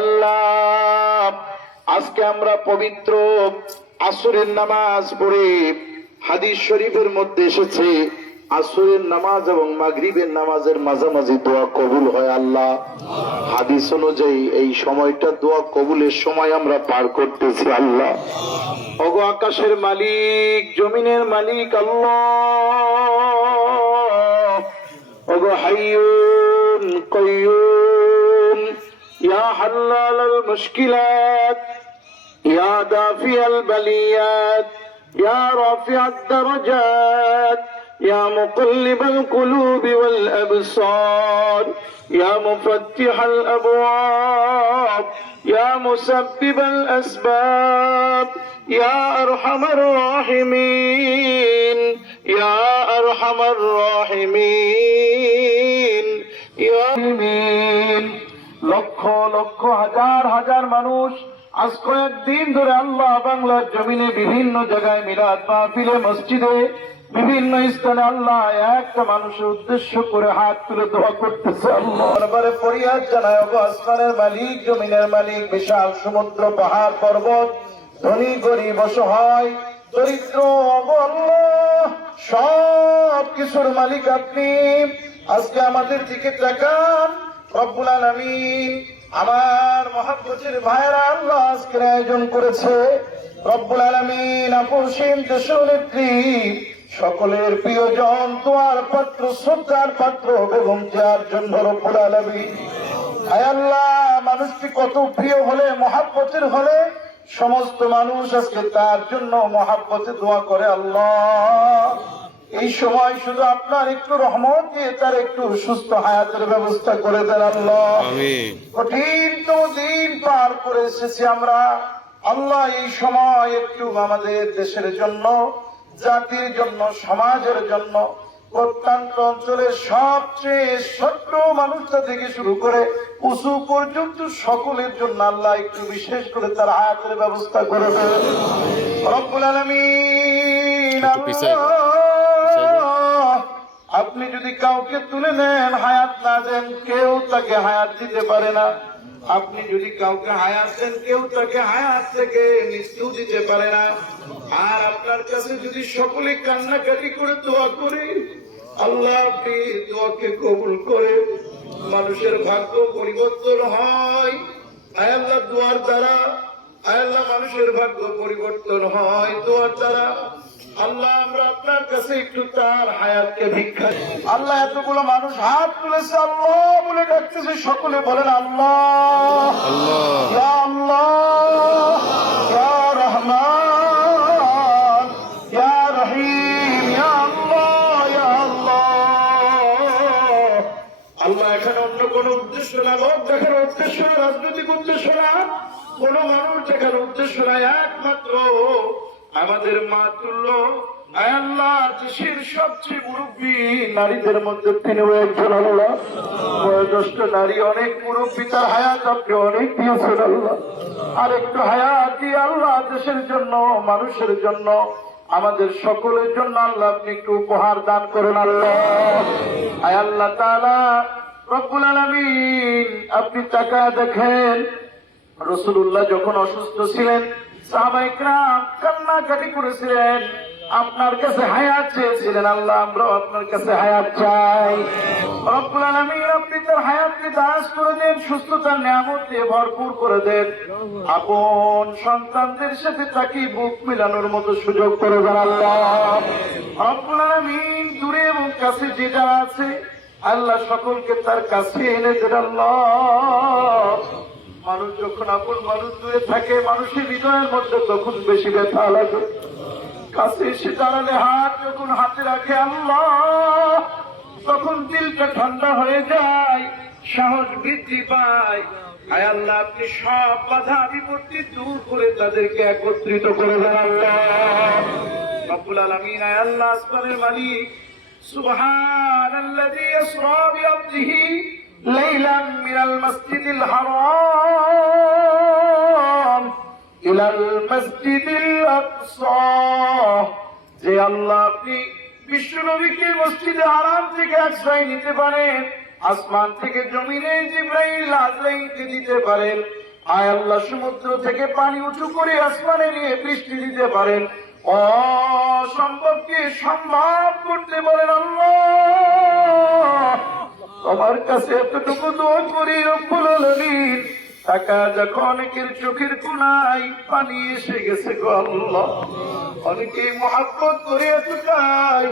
আল্লাহ, আজকে আমরা পবিত্র আসরের নামাজ পড়ে হাদিস শরীফের মধ্যে এসেছে আসরের নামাজ এবং মাগরিবের নামাজের মাঝামাঝি দোয়া কবুল হয়। আল্লাহ, হাদিস অনুযায়ী এই সময়টা দোয়া কবুলের সময় আমরা পার করতেছি। আল্লাহ, ওগো আকাশের মালিক, জমিনের মালিক আল্লাহ, ওগো হাইয়ুন কাইয়ুম, ইয়া হাল্লালাল মুশকিলাত, ইয়া দাফিয়াল বালিয়াত, ইয়া রাফিআদ দারাজাত, ইয়া মুকাল্লিবাল কুলুবি ওয়াল আবসার, ইয়া মুফাত্তিহাল আবওয়াব, ইয়া মুসাব্বিবাল আসবাব, ইয়া আরহামার রাহিমিন, ইয়া আরহামার রাহিমিন, ইয়া রাহিমিন। লক্ষ লক্ষ হাজার হাজার মানুষ আজ কয়েকদিন ধরে আল্লাহ বাংলার জমিনে বিভিন্ন জায়গায় মিলাদ মাহফিলে, মসজিদে, বিভিন্ন স্থানে আল্লাহ একটা মানুষের উদ্দেশ্য করে হাত তুলে দোয়া করতেছে। আল্লাহ দরবারে ফরিয়াদ জানায়, ওগো আসমানের মালিক, জমিনের মালিক, বিশাল সমুদ্র, পাহাড়, পর্বত, ধনী গরিব, অসহায়, দরিদ্র, ওগো আল্লাহ, সব কিছুর মালিক আপনি। আজকে আমাদের দিকে তাকান রব্বুল আলামিন। আমার মহাব্বতের ভাইরা আল্লাহ আজকের আয়োজন করেছে রব্বুল আলামিন। আপুসীম দেশনেত্রী, সকলের প্রিয়জন, দোয়ার পাত্র, শ্রদ্ধার পাত্র বেগম জিয়ার জন্য রব্বুল আলামিন। আয় আল্লাহ, মানুষটি কত প্রিয় হলে, মহাব্বতের হলে সমস্ত মানুষ আজকে তার জন্য মহাব্বতে দোয়া করে। আল্লাহ, এই সময় শুধু আপনার একটু রহমত দিয়ে তার একটু সুস্থ হায়াতের ব্যবস্থা করে দেন। আল্লাহ, কঠিন তো দিন পার করে এসেছি আমরা। আল্লাহ, এই সময় একটু আমাদের দেশের জন্য, জাতির জন্য, সমাজের জন্য, প্রত্যন্ত অঞ্চলের সবচেয়ে ছোট্ট মানুষটা থেকে শুরু করে উঁচু পর্যন্ত সকলের জন্য আল্লাহ একটু বিশেষ করে তার হায়াতের ব্যবস্থা করে দেন রব্বুল আলামিন। আপনি যদি কাউকে তুলে নেন, হায়াত না দেন, কেউ তাকে হায়াত দিতে পারে না। আপনি যদি কাউকে হায়াত দেন, কেউ তাকে হায়াত থেকে মৃত্যু দিতে পারে না। আর আপনার কাছে যদি সকলে কান্নাকাটি করে দোয়া করে, আল্লাহ আপনি দোয়াকে কবুল করে মানুষের ভাগ্য পরিবর্তন হয়। আয় আল্লাহ, দোয়ার দ্বারা, আয় আল্লাহ, মানুষের ভাগ্য পরিবর্তন হয় দোয়ার দ্বারা। আল্লাহ, আমরা আপনার কাছে একটু তার হায়াতকে ভিক্ষা। আল্লাহ, এতগুলো মানুষ হাত তুলেছে আল্লাহ বলে ডাকতেছে, সকলে বলেন আল্লাহ, ইয়া আল্লাহ, ইয়া রহমান, ইয়া রহিম, ইয়া আল্লাহ, ইয়া আল্লাহ। আল্লাহ, এখানে অন্য কোন উদ্দেশ্য না, লোক দেখার উদ্দেশ্য না, রাজনৈতিক উদ্দেশ্য না, কোন মানুষ দেখার উদ্দেশ্য না, একমাত্র আমাদের মা তুল্য আয় আল্লাহ, দেশের সবচেয়ে মুরব্বী নারীদের মধ্যে তিনি একজন। আল্লাহ, বয়োজ্যেষ্ঠ নারী, অনেক মুরব্বী, তার হায়াত আপনি অনেক দিয়েছেন। আল্লাহ, আর একটু হায়াত দিয়ে আল্লাহ দেশের জন্য, মানুষের জন্য, আমাদের সকলের জন্য আল্লাহ আপনি একটু উপহার দান করেন। আল্লাহ, আয় আল্লাহ তাআলা রব্বুল আলামিন, আপনি তাকায় দেখেন, রাসূলুল্লাহ যখন অসুস্থ ছিলেন, সাহাবায়ে কেরাম কান্নাকাটি করেছিলেন, আপনার কাছে হায়াত চেয়েছিলেন। আল্লাহ, আমরা আপনার কাছে হায়াত চাই রব্বুল আলামিন। আপনি তার হায়াতকে দারাজ করে দেন, সুস্থতার নিয়ামত দিয়ে ভরপুর করে দেন। আপন সন্তানদের সাথে তাকে বুক মিলানোর মতো সুযোগ করে দেন। আল্লাহ রব্বুল আলামিন, দূরে এবং কাছে যে যারা আছে আল্লাহ সকলকে তার কাছে এনে দেন। আল্লাহ, মানুষ যখন আপন মানুষ দূরে থাকে, মানুষের হৃদয়ের মধ্যে তখন বেশি ব্যথা লাগে। কাছে এসে দাঁড়ালে, হাত যখন হাতে রাখে আল্লাহ, তখন দিলটা ঠান্ডা হয়ে যায়, সাহস বৃদ্ধি পায়। আয় আল্লাহ, আপনি সব বাধা বিপত্তি দূর করে তাদেরকে একত্রিত করে দেন। আল্লাহ রব্বুল আলামিন, আয় আল্লাহ, আসমানের মালিক, সুবহানাল্লাযী ইসরা বিআবদিহি লাইলান মিনাল মাসজিদিল হারাম ইলাল মসজিদিল আকসা। যে আল্লাহ, আপনি বিশ্ব নবীকে মসজিদে হারাম থেকে আকসায় নিতে পারেন, আসমান থেকে জমিনে জিবরাইল আজরাইলকে দিতে পারেন, আয় আল্লাহ সমুদ্র থেকে পানি উঁচু করে আসমানে নিয়ে বৃষ্টি দিতে পারেন, অসম্ভবকে সম্ভব করতে পারেন আল্লাহ। তোমার কাছে এতটুকু দোয়া করি রব্বুল আলামিন, টাকা যখন অনেকের চোখের কোনায় পানি এসে গেছে গো আল্লাহ, অনেকে মহাব্বত করে এতটাই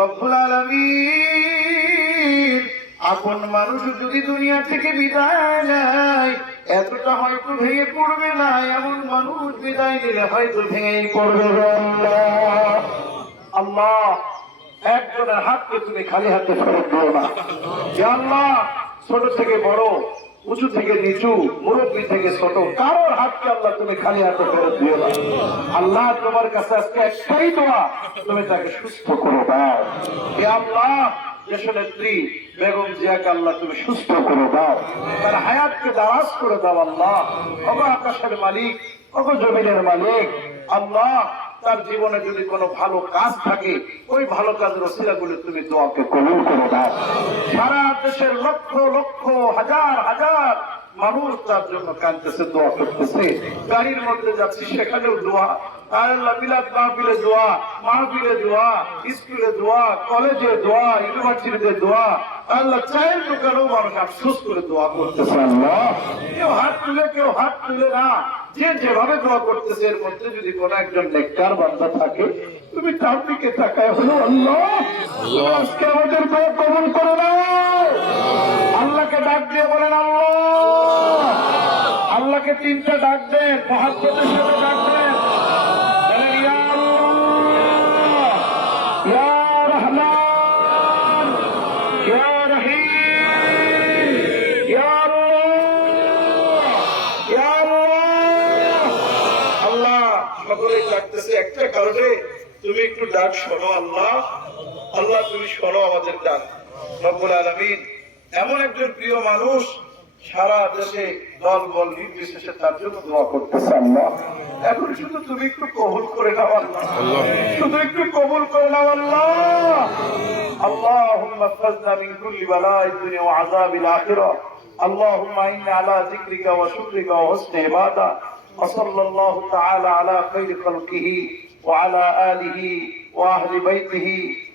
রব্বুল আলামিন আপন মানুষ যদি দুনিয়া থেকে বিদায় নেয় এতটা হয়তো ভেঙে পড়বে না, এমন মানুষ বিদায় নিলে হয়তো ভেঙেই পড়বে আল্লাহ। আল্লাহ একজনের হাতকে তুমি খালি হাতে ফেরত দিও না আল্লাহ। ছোট থেকে বড়, উঁচু থেকে নিচু, মুরব্বী থেকে ছোট, কারোর হাতকে আল্লাহ তুমি খালি হাতে ফেরত দিও না আল্লাহ। তোমার কাছে আজকে একটাই দোয়া, তুমি তাকে সুস্থ করে দাও হে আল্লাহ। দেশনেত্রী বেগম জিয়াকে আল্লাহ তুমি সুস্থ করে দাও, তার হায়াতকে দারাজ করে দাও আল্লাহ। ওগো আকাশের মালিক, ওগো জমিনের মালিক আল্লাহ, তার জীবনে যদি কোনো ভালো কাজ থাকে ওই ভালো কাজের ওসিলাগুলো তুমি দোয়াকে কবুল করে দাও। সারা দেশের লক্ষ লক্ষ হাজার হাজার মানুষ তার জন্য কাঁদতেছে, দোয়া করতেছে। গাড়ির মধ্যে যাচ্ছি সেখানেও দোয়া, আল্লাহ মিলাদ মাহফিলে দোয়া, মাহফিলে দোয়া, স্কুলে দোয়া, কলেজে দোয়া, ইউনিভার্সিটিতে দোয়া। আল্লাহ চায়ের দোকানেও মানুষ আফসোস করে দোয়া করতেছে আল্লাহ। কেউ হাত তুলে কেউ হাত তুলে না, যে যেভাবে দোয়া করতেছে এর মধ্যে যদি কোন একজন নেককার বান্দা থাকে তুমি তার দিকে তাকায় হলো আল্লাহ আজকে আমাদের দোয়া কবুল করে নাও। আল্লাহকে ডাক দিয়ে বলেন আল্লাহ, আল্লাহকে তিনটা ডাক দেন, মহাব্বতের সাথে ডাক দেন, বলেন ইয়া আল্লাহ, ইয়া রহমান, ইয়া রহিম, ইয়া আল্লাহ, ইয়া আল্লাহ। আল্লাহ সকলেই ডাকতেছে একটা কারণে, তুমি একটু ডাক শোনো আল্লাহ। আল্লাহ তুমি শোনো আমাদের ডাক রব্বুল আলামিন। এমন একজন প্রিয় মানুষ সারা দেশে দল বল নির্বিশেষে তার জন্য দোয়া করতেছে আল্লাহ। এখন শুধু তুমি একটু কবুল করে নাও আল্লাহ, শুধু একটু কবুল করে নাও আল্লাহ। اللهم احفظنا من كل بلاء الدنيا وعذاب الآخرة. اللهم إنا على ذكرك وشكرك وحسن عبادة. وصلى الله تعالى على خير خلقه وعلى آله وأهل بيته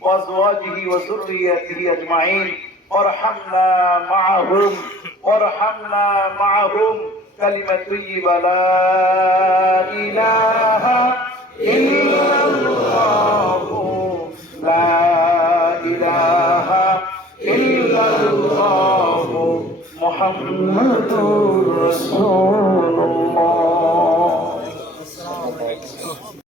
وأزواجه وذريته أجمعين. وارحمنا معهم، وارحمنا معهم. كلمة طيبة لا إله إلا الله، لا إله إلا الله، محمد رسول الله।